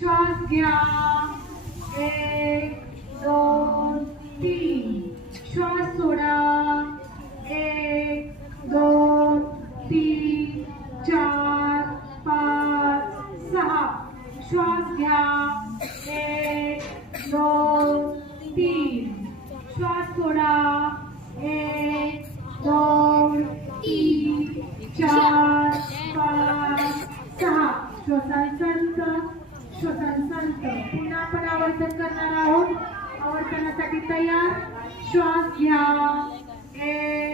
श्वास घ्या. 1 2 3. श्वास सोडा. 1 2 3 4 5 6. श्वास घ्या. 1 2 3. श्वास सोडा. 1 2 3 4 5 6. श्वासान संत, श्वासान संत. पुन्हा आपण आवर्तन करणार आहोत. आवर्तनासाठी तयार. श्वास घ्या. 1